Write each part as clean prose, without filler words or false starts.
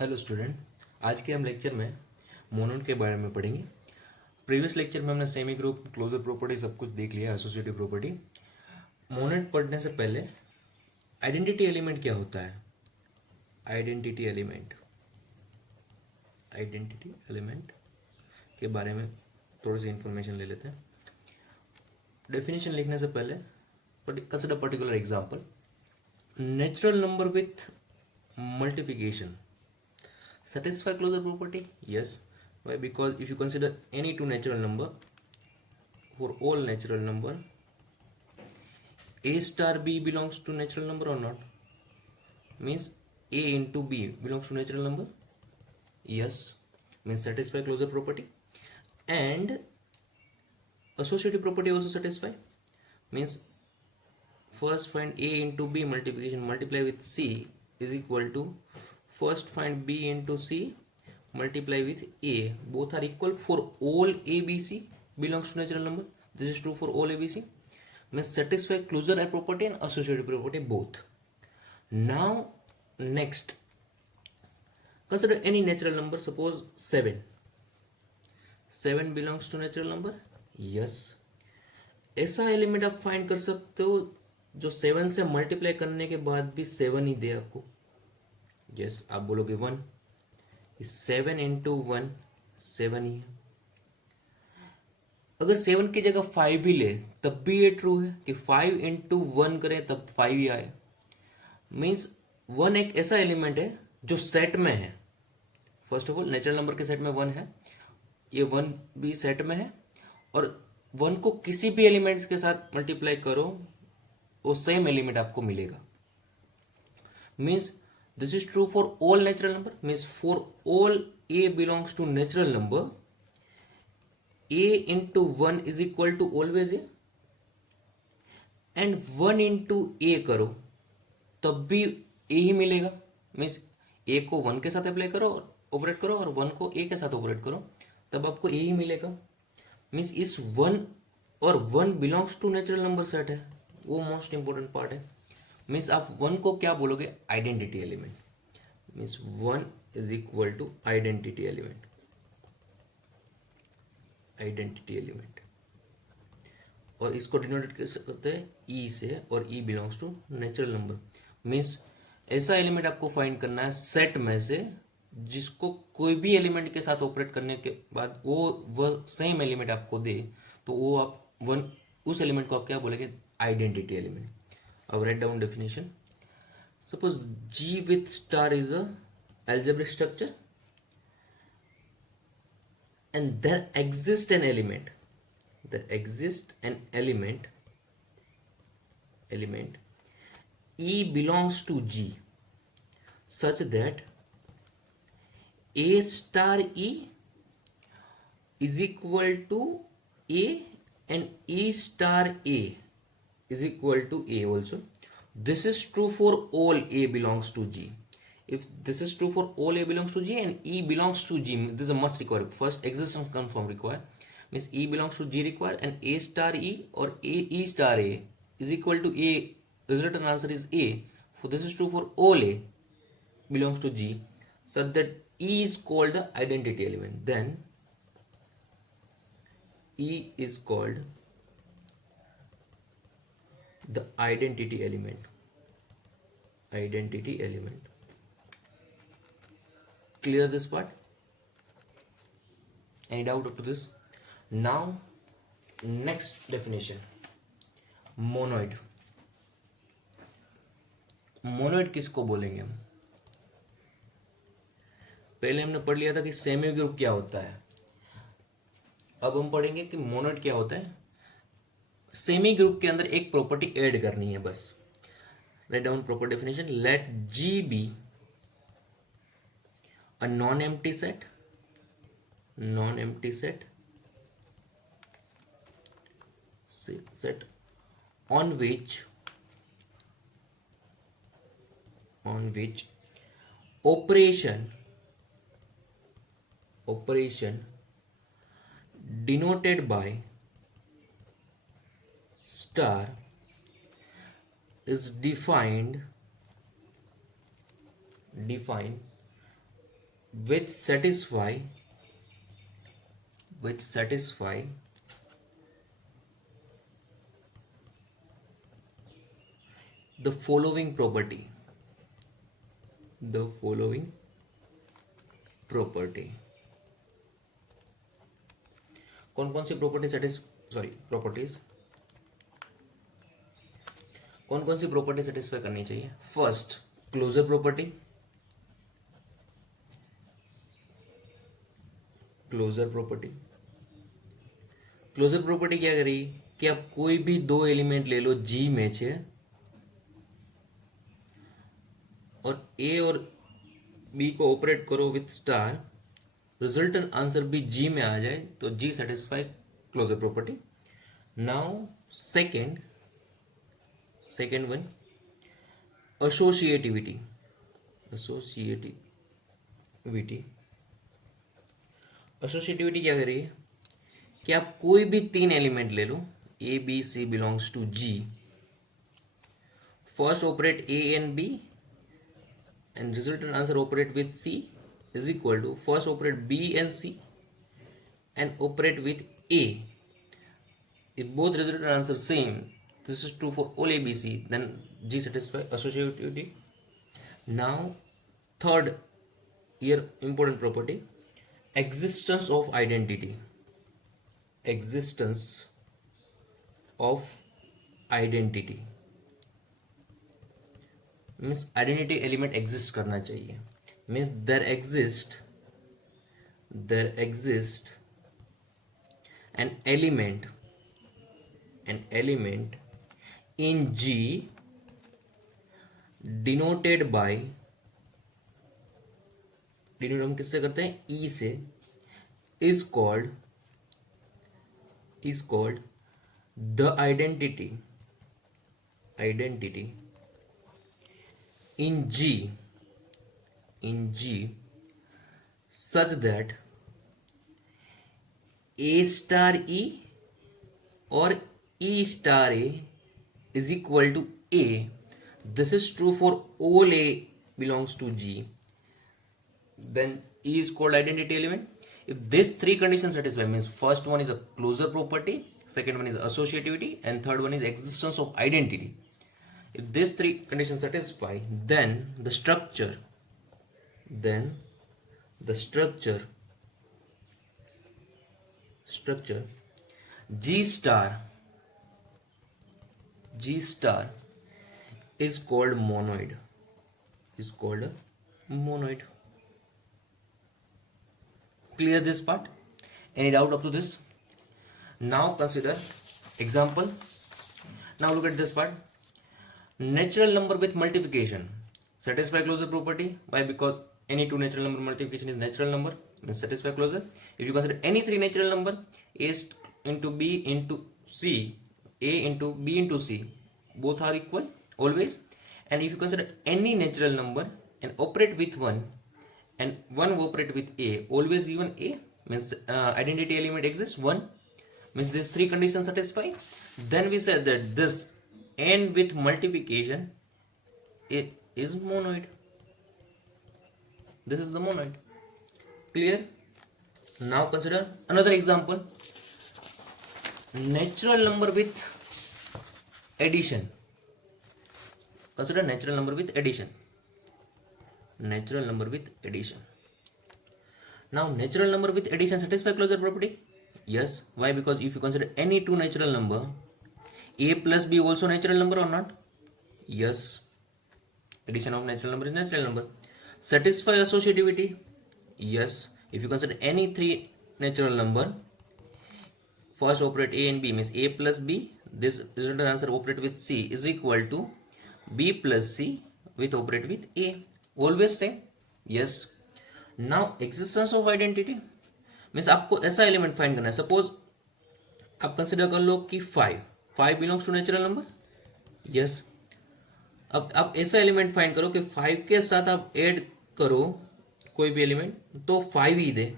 Hello student, आज के हम लेक्चर में मोनोड के बारे में पढ़ेंगे। प्रीवियस लेक्चर में हमने सेमी ग्रुप, क्लोजर प्रॉपर्टी सब कुछ देख लिया, एसोसिएटिव प्रॉपर्टी। मोनोड पढ़ने से पहले आइडेंटिटी एलिमेंट क्या होता है, आइडेंटिटी एलिमेंट के बारे में थोड़ी सी इंफॉर्मेशन ले लेते हैं। डेफिनेशन लिखने से पहले consider particular example. Natural number with multiplication satisfy closure property? Yes. Why? Because if you consider any two natural number, for all natural number, a star b belongs to natural number or not? Means a into b belongs to natural number? Yes. Means satisfy closure property. And associative property also satisfy. Means first find a into b multiplication multiply with c is equal to first find b into c multiply with a. Both are equal for all abc belongs to natural number. This is true for all abc. Means satisfy closure property and associative property both. Now next, consider any natural number. Suppose 7 belongs to natural number. Yes. ऐसा element आप find कर सकते हो जो 7 से multiply करने के बाद भी 7 ही दे आपको। यस, आप बोलोगे 1, 7 इंटू 1 7 ही है। अगर 7 की जगह 5 भी ले तब भी ये ट्रू है कि 5 इंटू 1 करें तब 5 ही आए। मीन्स 1 एक ऐसा एलिमेंट है जो सेट में है। First of all natural number के सेट में 1 है, ये 1 भी सेट में है, और 1 को किसी भी एलिमेंट्स के साथ मल्टीप्लाई करो वो सेम एलिमेंट आपको मिलेगा। Means this is true for all natural number. Means for all a belongs to natural number, a into 1 is equal to always a, and 1 into a करो तब भी a ही मिलेगा। मीन्स a को 1 के साथ apply करो, ऑपरेट करो, और 1 को a के साथ ऑपरेट करो तब आपको a ही मिलेगा। मीन्स इस 1 और 1 belongs to natural number set है, वो मोस्ट इंपॉर्टेंट पार्ट है। मीन्स आप 1 को क्या बोलोगे, identity element. Means 1 is equal to identity element, identity element. और इसको डिनोटेट कैसे करते हैं, ई से, और E belongs to natural number. Means ऐसा एलिमेंट आपको फाइंड करना है सेट में से जिसको कोई भी एलिमेंट के साथ ऑपरेट करने के बाद वो सेम एलिमेंट आपको दे, तो वो आप उस एलिमेंट को आप क्या बोलेंगे, आइडेंटिटी एलिमेंट। अब write down definition. Suppose G with star is a algebraic structure and there exists an element, E belongs to G such that A star E is equal to A and E star A is equal to A also. This is true for all A belongs to G. If this is true for all A belongs to G and E belongs to G, this is a must require. First existence confirm require. Means E belongs to G require, and A star E or A E star A is equal to A. Resultant answer is A. For this is true for all A belongs to G, such that E is called the identity element. Then E is called the identity element. Clear this part? Any doubt up to this? Now next definition, monoid. Monoid किसको बोलेंगे हम? पहले हमने पढ़ लिया था कि semi group क्या होता है, अब हम पढ़ेंगे कि मोनोइड क्या होता है। सेमी ग्रुप के अंदर एक प्रॉपर्टी ऐड करनी है बस। Write down proper definition. Let G be a non-empty set on which operation denoted by star is defined which satisfy the following property. कौन कौन सी प्रॉपर्टी सेटिस्फाई करनी चाहिए? First, closure property. Closure property क्या करेगी कि आप कोई भी दो एलिमेंट ले लो, जी में છે और ए और बी को ऑपरेट करो विथ स्टार, रिजल्टेंट आंसर भी जी में आ जाए तो G satisfy closure property. Now second one, associativity क्या करेगी कि आप कोई भी तीन एलिमेंट ले लो, A B C belongs to G, first operate A and B and resultant answer operate with C is equal to first operate B and C and operate with A. If both resultant answer same, this is true for all ABC, then G satisfy associativity. Now third, here important property, existence of identity. Means identity element exist करना चाहिए, means there exist an element in G denoted by, denote हम किससे करते हैं? E से, is called the identity in G such that A star E or E star A is equal to A. This is true for all A belongs to G. Then E is called identity element. If these three conditions satisfy, means first one is a closure property, second one is associativity, and third one is existence of identity. If these three conditions satisfy, then the structure G star is called monoid. Clear this part? Any doubt up to this? Now consider example. Now look at this part. Natural number with multiplication satisfy closure property. Why? Because any two natural number multiplication is natural number, means satisfy closure. If you consider any three natural number, A into B into C, A into B into C, both are equal always. And if you consider any natural number and operate with one and one operate with A, always even A, means identity element exists, one, means these three conditions satisfy. Then we said that this and with multiplication it is monoid. This is the monoid. Clear? Now consider another example, natural number with addition. Consider natural number with addition. Now natural number with addition satisfy closure property? Yes. Why? Because if you consider any two natural number, A plus B also natural number or not? Yes. Addition of natural number is natural number. Satisfy associativity? Yes. If you consider any three natural number, first operate A and B, means A plus B, this resultant answer operate with C is equal to B plus C with operate with A. Always same? Yes. Now existence of identity means आपको ऐसा element find करना है. Suppose आप consider कर लो कि 5 belongs to natural number. Yes. अब आप ऐसा एलिमेंट फाइंड करो कि 5 के साथ आप ऐड करो कोई भी एलिमेंट तो 5 ही दे.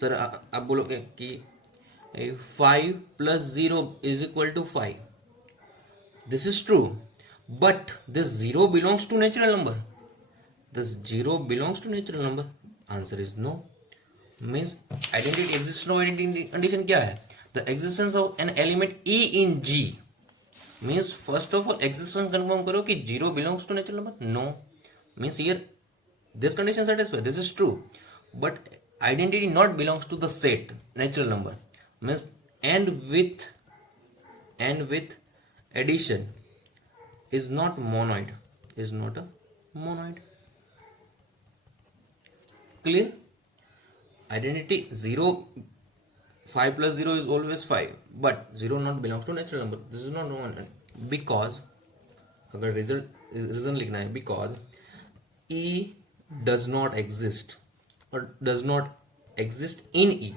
सर आप बोलोगे कि 5 plus 0 is equal to 5. This is true, but this 0 belongs to natural number. Does 0 belongs to natural number? Answer is no. Means identity exists, no identity condition क्या है? The existence of an element E in G means first of all existence confirm करो कि 0 belongs to natural number. No. Means here this condition satisfied. This is true. But identity not belongs to the set natural number. Means and with addition is not monoid. Is not a monoid. Clear? Identity 0, 5 plus 0 is always 5, but 0 not belongs to natural number. This is not known because अगर reason लिखना है because E does not exist or does not exist in E.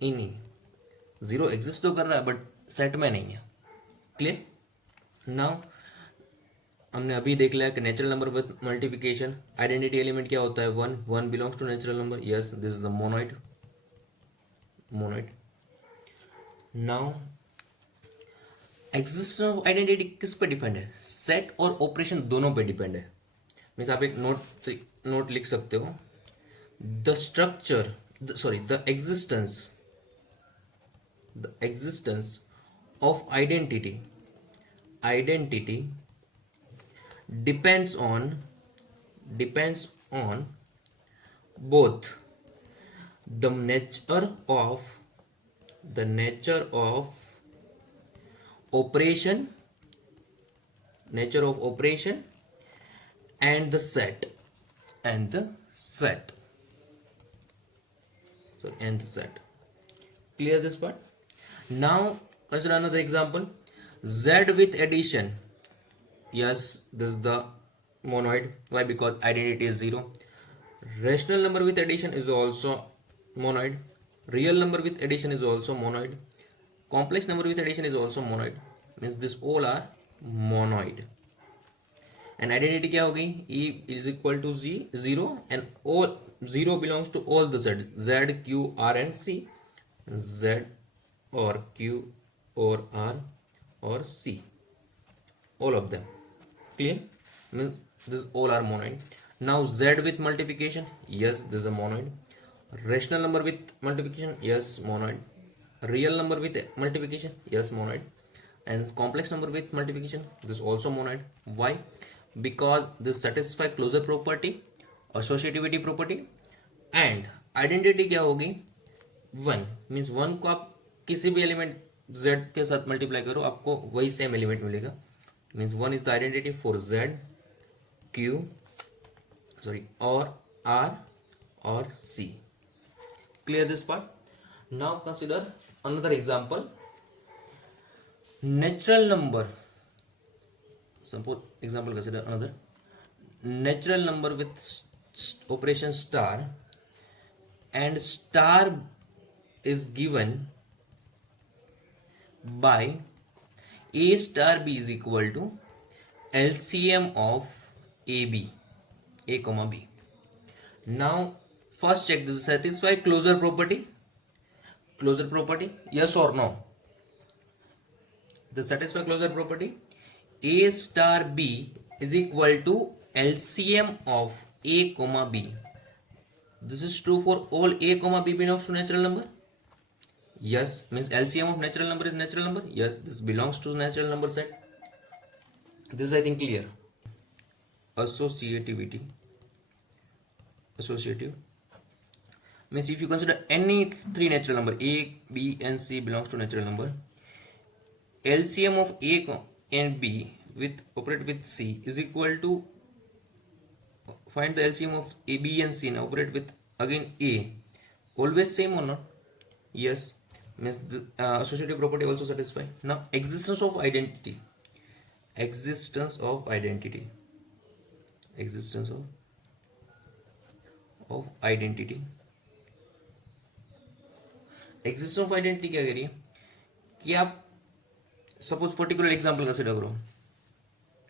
in E 0 exist तो कर रहा है but set में नहीं है. Clear? Now हमने अभी देख लिया कि natural number with multiplication identity element क्या होता है 1 belongs to natural number. Yes this is the monoid. Now existence of identity किस पे डिपेंड है? सेट और ऑपरेशन दोनों पे डिपेंड है. मीन्स आप एक नोट लिख सकते हो. The structure the existence of identity depends on both the nature of operation and the set. Clear this part? Now consider another example. Z with addition. Yes, this is the monoid. Why? Because identity is 0. Rational number with addition is also monoid. Real number with addition is also monoid. Complex number with addition is also monoid. Means this all are monoid. And identity क्या होगी? E is equal to 0 and all 0 belongs to all the Z, Q, R and C. Z or Q or R or C. All of them. Clear? Means this all are monoid. Now Z with multiplication, yes, this is a monoid. Rational number with multiplication, yes, monoid. Real number with multiplication, yes, monoid. And complex number with multiplication, this is also monoid. Why? Because this satisfy closure property, associativity property, and identity क्या होगी? 1 means 1 को आप किसी भी element Z के साथ multiply करो आपको वही सेम एलिमेंट मिलेगा. Means 1 is the identity for Z, Q, or R or C. Clear this part? Now consider another example. Natural number. Suppose example consider another. Natural number with operation star and star is given by A star B is equal to LCM of AB, A comma B. Now first check this satisfy closure property, yes or no? The satisfy closure property. A star B is equal to LCM of A comma B. This is true for all A comma B belongs to natural number. Yes, means LCM of natural number is natural number. Yes, this belongs to natural number set. This is I think clear. Associative means if you consider any three natural number A, B and C belongs to natural number, LCM of A and B with operate with C is equal to find the LCM of A, B and C and operate with again A. Always same or not? Yes. Means the associative property also satisfy. Now existence of identity of identity क्या करिए कि आप suppose particular example consider करो.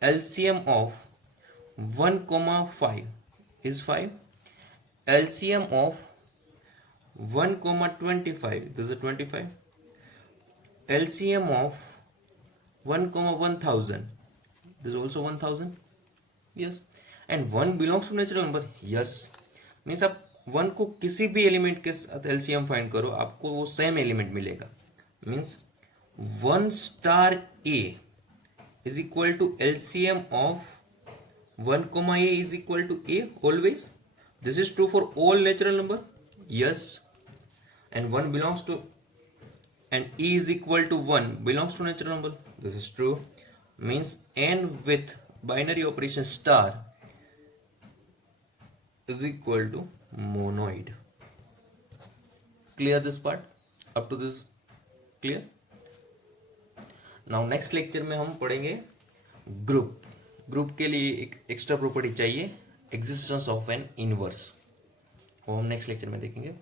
LCM of 1,5 is 5. LCM of 1,25, this is 25. LCM of 1,1000, this is also 1000. Yes. And one belongs to natural number, yes. Means आप one को किसी भी element के साथ एलसीएम फाइंड करो, आपको वो सेम एलिमेंट मिलेगा। Means one star a is equal to LCM of 1 comma a is equal to a always. This is true for all natural number, yes. And 1 belongs to, and e is equal to 1 belongs to natural number, this is true. Means n with binary operation star is equal to monoid. Clear this part? Up to this clear? Now next lecture में हम पढ़ेंगे group के लिए एक extra property चाहिए, existence of N inverse, वो हम next lecture में देखेंगे।